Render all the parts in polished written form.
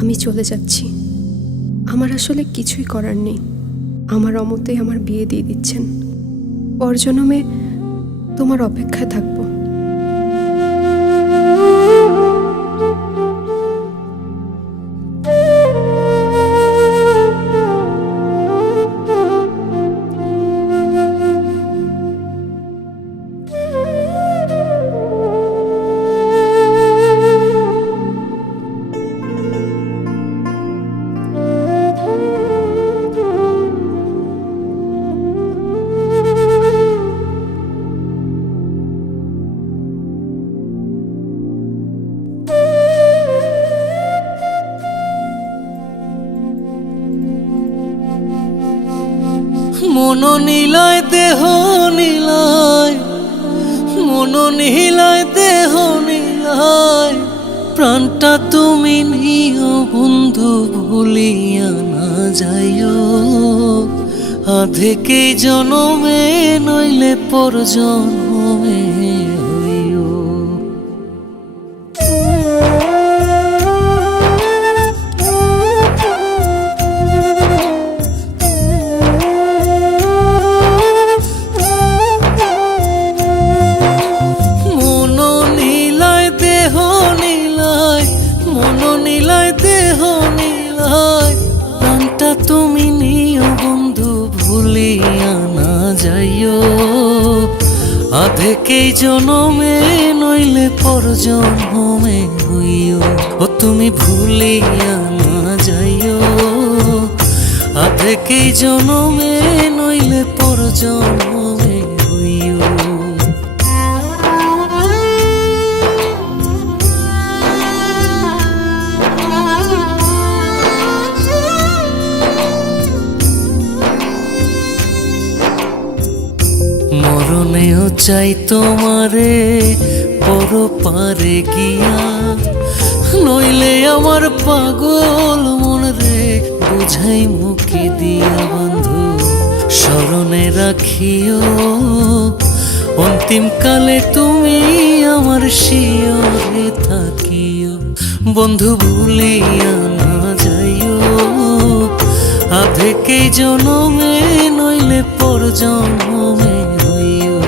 আমি চলে যাচ্ছি। আমার আসলে কিছুই করার নেই। আমার অমতেই আমার বিয়ে দিয়ে দিচ্ছেন। পরজন্মে তোমার অপেক্ষায় থাকবো। মন নীলায় দেহ নীলায়, মন নীলায় দেহ নীলায়, প্রাণটা তুমি নিও বন্ধু ভুলিয়া না যাইও। আধেকে জনমে নইলে পর জনমে হইও। প্রাণটা তুমি নিও বন্ধু ভুলিয়া না যাইও। আধেকেই জনমে নইলে পর জনমে হইও। ও তুমি ভুলিয়া না যাইও। আধেকেই জনমে নইলে পর জনমে হইও। মরণেও চাই তোমারে পর পারে গিয়া, নইলে আমার পাগল মন রে বুঝাই মুখে দিয়া। বন্ধু স্মরণে রাখিও অন্তিম কালে তুমি আমার শিয়রে থাকিও। বন্ধু ভুলিয়া না যাইও। আধেকেই জনমে নইলে পর জনমে হইও।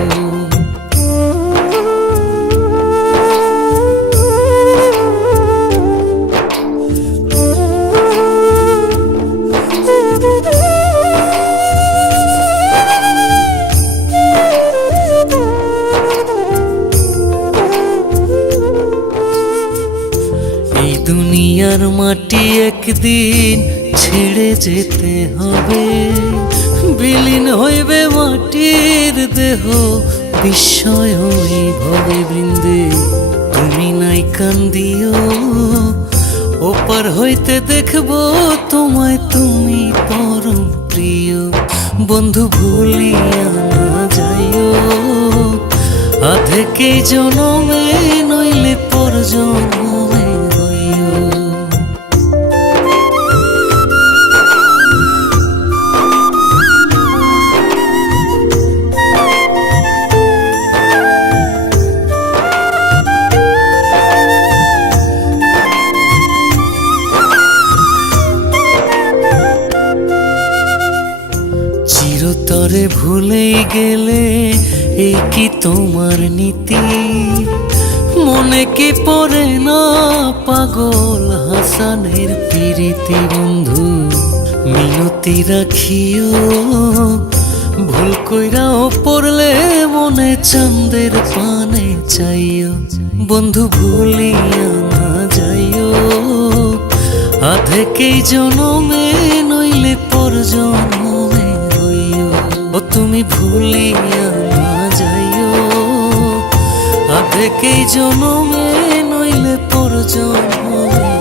এই দুনিয়ার মাটি একদিন ছেড়ে যেতে হবে। বিলীন হইবে মাটির দেহ বিস্ময় ভবে বৃন্দে। তুমি নাই কান্দিও, ওপার হইতে দেখবো তোমায় তুমি পরম প্রিয়। বন্ধু ভুলিয়া না যাইও। আধেকেই জনমে নইলে পর জনমে হইও। চিরতরে ভুলেই গেলে এই কি তোমার নীতি? মনে কি পড়ে না পাগল হাসানের প্রীতি? বন্ধু মিনতি রাখিও, ভুল কইরাও পড়লে মনে চাঁদের পানে চাইও। বন্ধু ভুলিয়া না যাইও। আধেকেই জনমে নইলে পর জনমে হইও। ও তুমি ভুলিয়া না যাইও। আধেকেই জনমে নইলে পর জনমে